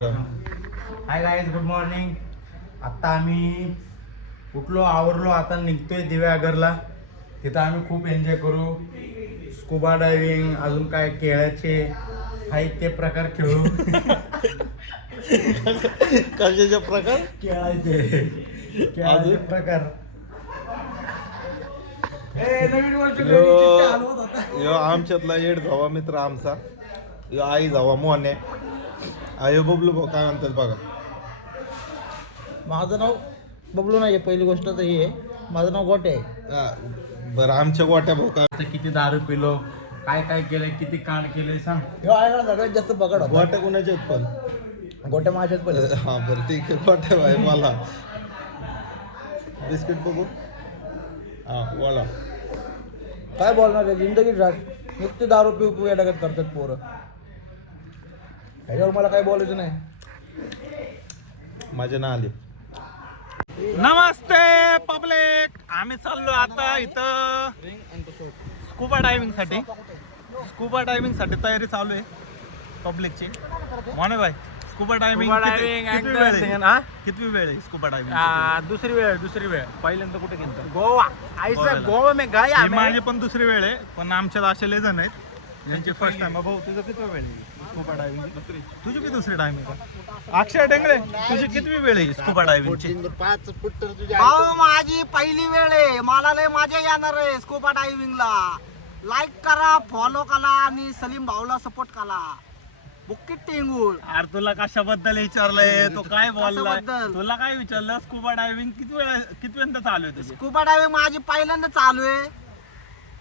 Hi guys, good morning. आत्ता आम्ही उठलो, आवरलो, आता निघतोय दिव्यागरला. तिथं आम्ही खूप एन्जॉय करू. स्कुबा डायव्हिंग, अजून काय खेळाचे आहेत ते प्रकार खेळू. कशाचे प्रकार? खेळाचे प्रकार. नवीन वर्ष यो आमच्यातला येड जावा मित्र आमचा. यो आई जावा मोहने. आयो बबलू भाऊ काय म्हणतात बघा. माझं नाव बबलू नाही आहे. पहिली गोष्ट तर ही आहे, माझं नाव गोटे आहे. बरं आमच्या गोट्या भाऊ काय किती दारू पिलो, काय काय केलंय, किती कांड केलंय सांग. ह्यो आहे ना सगळ्यात जास्त पकड होता. गोट्या कोणाच्या आहेत पण? गोट्या माझ्याच पहिले. हा बरं ठीक आहे. गोट्या भाई मला बिस्किट बघू. हा बोला. काय बोलणार आहे, जिंदगी राहत नुसती दारू पिऊ पिऊ या करतात पोरं. ह्याच्यावर मला काय बोलायचं नाही. माझ्या ना आली. नमस्ते पब्लिक, आम्ही चाललो आता इथं स्कुबा डायव्हिंग साठी तयारी चालू आहे पब्लिकची. मोने भाई, स्कुबा डायव्हिंग किती वेळ आहे स्कुबा डायव्हिंग? दुसरी वेळ पहिल्यांदा कुठे गेलो? गोवा. गोवा में गए ही माझी पण दुसरी वेळ आहे, पण आमच्यात असे लय जण आहेत यांची फर्स्ट टाइम. भाऊ तुझं किती वेळ आहे स्कुबा डायव्हिंग? तुझी बी दुसरी टाइम आहे का? अक्षय डेंगळे, तुझी किती वेळ आहे स्कुबा डायव्हिंगची? 5 फूट तर तुझ्या अहो माझी पहिली वेळ आहे. मला लय मजा येणार आहे स्कुबा डायव्हिंगला. लाईक करा, फॉलो करा आणि सलीम भाऊला सपोर्ट करा. बुक्की टेंगुळ. अरे तुला कशाबद्दल विचारलंय, तो काय बोललाय? कशाबद्दल? तुला काय विचारलं? स्कुबा डायव्हिंग कितव्यांदा चालू आहे तुझी? स्कुबा डायव्हिंग माझी पहिल्यांदा चालू आहे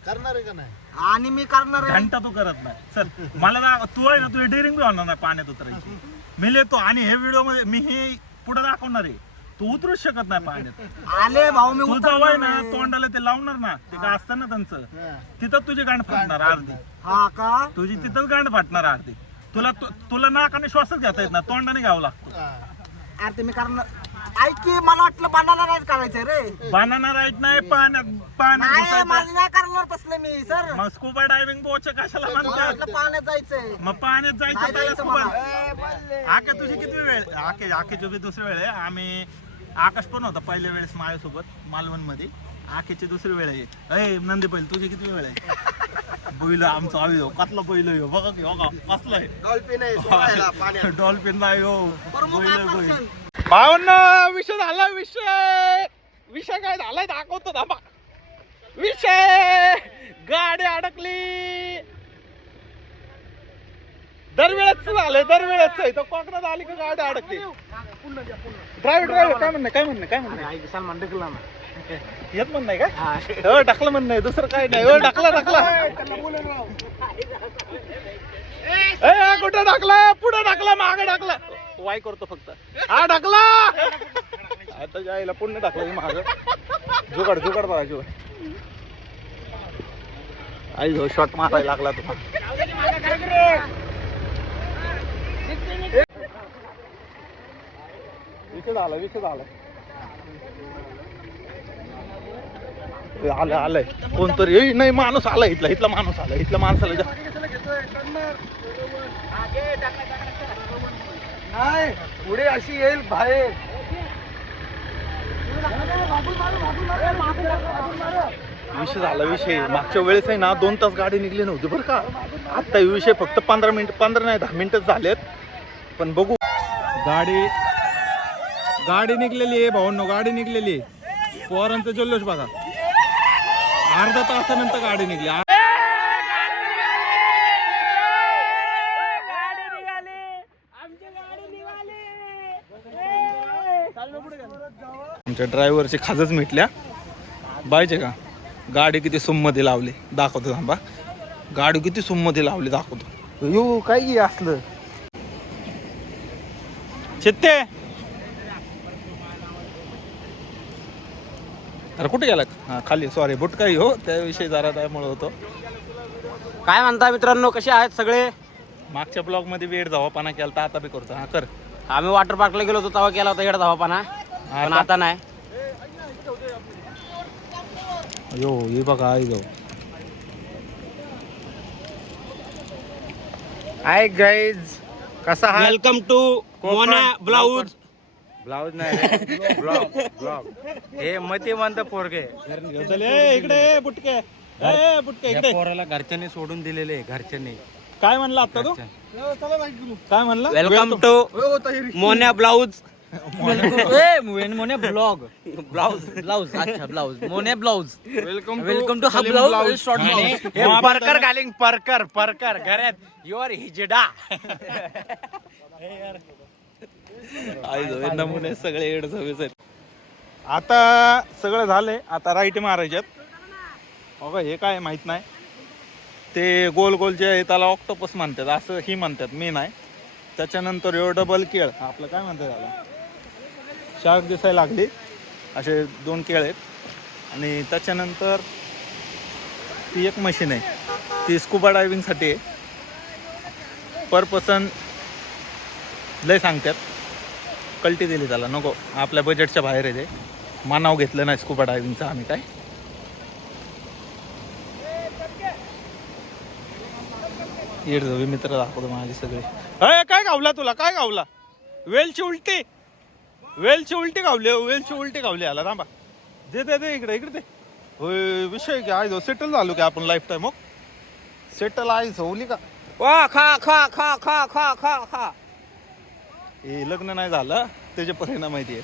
करणार आहे का नाही? आणि मी करणार आहे. घंटा तू करत नाही. चल मला तू आहे ना, तुझी डेअरिंग बी होणार नाही पाण्यात उतरायची. मी लिहितो आणि हे व्हिडिओ मध्ये मी हे पुढे दाखवणार आहे. तू उतरूच शकत नाही पाण्यात. आले भाऊ मी तू उतरणार जवळ ना नाही. तोंडाला ते लावणार ना, ते काय असतं ना त्यांचं, तिथं तुझी गांड फाटणार अर्धी. हा का? तुझी तिथंच गांड फाटणार अर्धी. तुला नाकाने श्वासच घेता येत ना, तोंडाने घ्यावं लागतो. अरे ते मी करणार. ऐक की, मला वाटलं बनाना नाही करायचंय रे. बनाना राईट नाही, पाण्यात नाही घुसायचं. मला नाही करणार तसलं मी सर. मग स्कुबा डायव्हिंग बोच कशाला मला म्हणतात? वाटलं पाण्यात जायचंय. मग पाण्यात नाही जायचं त्याला जायचं स्कुबा. मला. आके तुझी किती वेळ? आकेची बी दुसरी वेळ आहे. आम्ही आकाश पण होता पहिल्या वेळेस माझ्यासोबत मालवण मध्ये. आकेची दुसरी वेळ आहे. अय नंदी पहिली तुझी किती वेळ आहे? बैल आमचा आवी कसला बैल आहे बघा की, बघा कसला आहे. डॉल्फिन आहे सोडायला पाण्यात. डॉल्फिन नाही हो, प्रमुख बैल आकर्षण. भावना. विषय झाला. विषय काय झालाय दाखवतो थांबा. विषय गाडी अडकली. दरवेळेच झालंय तो कोकणात आली का गाडी अडकली. ड्रायव्हर काय म्हणणं ऐक सलमान ढकलला ना. येत म्हण नाही का? टाकलं म्हण नाही, दुसरं काय नाही. टाकला कुठं टाकला? पुढे टाकला, मागे टाकला. वाय करतो फक्त. हा टाकला. आता जायला पुण्य टाकलं माग. जुगाड बघा जुगाड. आई जो शॉट मारायला लागला तुम्हाला. विषय झाला. आलंय कोणतरी. नाही माणूस आला, इथला माणूस आला. इथल्या माणसाला नाही पुढे अशी येईल बाहेर. विषय मागच्या वेळेस आहे ना 2 तास गाडी निघली नव्हती बरं का. आता विषय फक्त 15 नाही 10 मिनिटच झालेत. पण बघू. गाडी निघलेली आहे भाऊंनो, गाडी निघलेली आहे. पोरांचं जल्लोष बघा. अर्धा तासानंतर गाडी निघली. आमच्या ड्रायव्हरची खाजच मिटल्या पाहिजे का. गाडी किती सुममध्ये लावली दाखवतो थांबा. गाडी किती सुममध्ये लावली दाखवतो. यो काय असलं चित्ते. अरे कुठे गेला? हा खाली. सॉरी बुटकाई हो, त्याविषयी जरा त्यामुळे होतो. काय म्हणता मित्रांनो, कसे आहेत सगळे? मागच्या ब्लॉग मध्ये वेळ धावापाना केला तर आता बी करतो. हा कर. आम्ही वॉटर पार्कला गेलो होतो तेव्हा केला होता येडा धावापाना, पण आता नाही. यो हे बघा आई जाऊ. हाय गाईज, कसा आहे welcome to Mona blouse. Blouse नाही ब्लॉग ब्लॉग हे मती म्हणतं पोरगे इकडे बुटके बुटके या इकडे पोराला घरच्यांनी सोडून दिलेले घरच्यांनी. काय म्हणला आता तू काय म्हणला वेलकम टू मोना ब्लाऊज. मोने ब्लॉग ब्लाऊज ब्लाऊज अच्छा ब्लाऊज मोने ब्लाऊज. वेलकम टू हा ब्लाऊज शॉर्ट ब्लाऊज. हे परकर घालिंग परकर घरात युअर हिजडा. नमुने सगळे एड सर्विस आहेत. आता सगळं झालंय. आता राईट मारायच्यात. बघा हे काय माहित नाही ते गोल गोल जे आहे त्याला ऑक्टोपस म्हणतात असं ही म्हणतात मी नाही. त्याच्यानंतर यो डबल केळ आपलं काय म्हणतात त्याला शार्क दिसायला लागली असे 2 केळ आहेत. आणि त्याच्यानंतर ती एक मशीन आहे ती स्कुबा डायव्हिंगसाठी आहे. पर पर्सन लय सांगतात कल्टी दिली त्याला नको आपल्या बजेटच्या बाहेर आहे ते. मानाव घेतलं नाही स्कुबा डायव्हिंगचं आम्ही काय. येड जावी मित्र दाखवतो माझे सगळे. अरे काय गावला तुला काय गावला वेलची उलटी गावली आला थांबा दे इकडे दे. होय विषय काय जो सेटल झालो की आपण लाईफ टाईम. सेटल आहे होली का वा खा खा खा खा खा खा खा. हे लग्न नाही झालं त्याचे परिणाम माहिती आहे.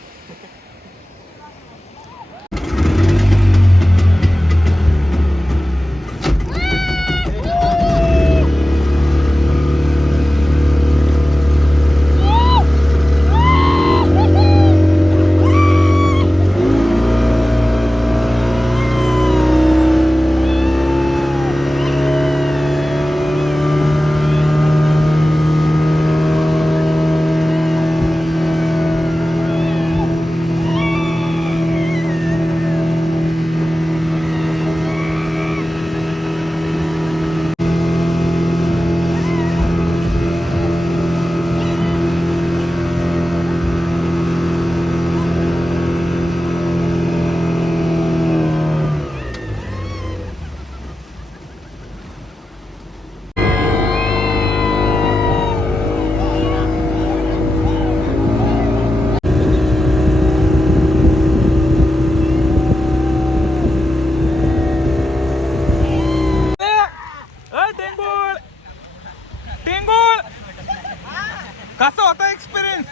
कसा होता एक्सपिरियन्स.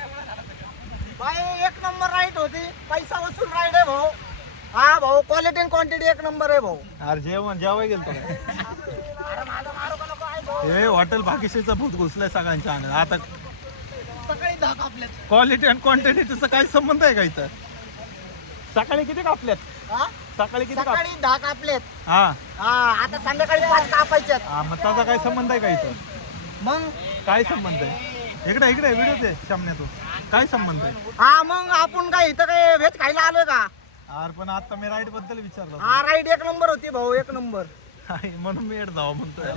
भाई एक नंबर राईड होती. पैसा वसूल राईड आहे भाऊ. हा भाऊ क्वालिटी आणि क्वांटिटी एक नंबर आहे भाऊ. अरे जेवाय गेलतो हे हॉटेल भाग्यश्रीचा भूत घुसलाय सगळ्यांच्या अंगात. आता सकाळी 10 कापल्यात. क्वालिटी आणि क्वांटिटीचा काय संबंध आहे का इथं. सकाळी किती कापल्यात हा? सकाळी किती सकाळी 10 कापलेत. हा हा आता संध्याकाळी 5 कापायच्यात. हा मग त्याचा काय संबंध आहे का इथं. मग काय संबंध आहे इकडे व्हिडिओ ते सामने तू काय संबंध आहे. हा मग आपण काय इथं काय व्हेज खायला आलोय का. अरे पण आता मी राईड बद्दल विचारलं हा राईड एक नंबर होती भाऊ एक नंबर. म्हणून मी एड जावं म्हणतोय.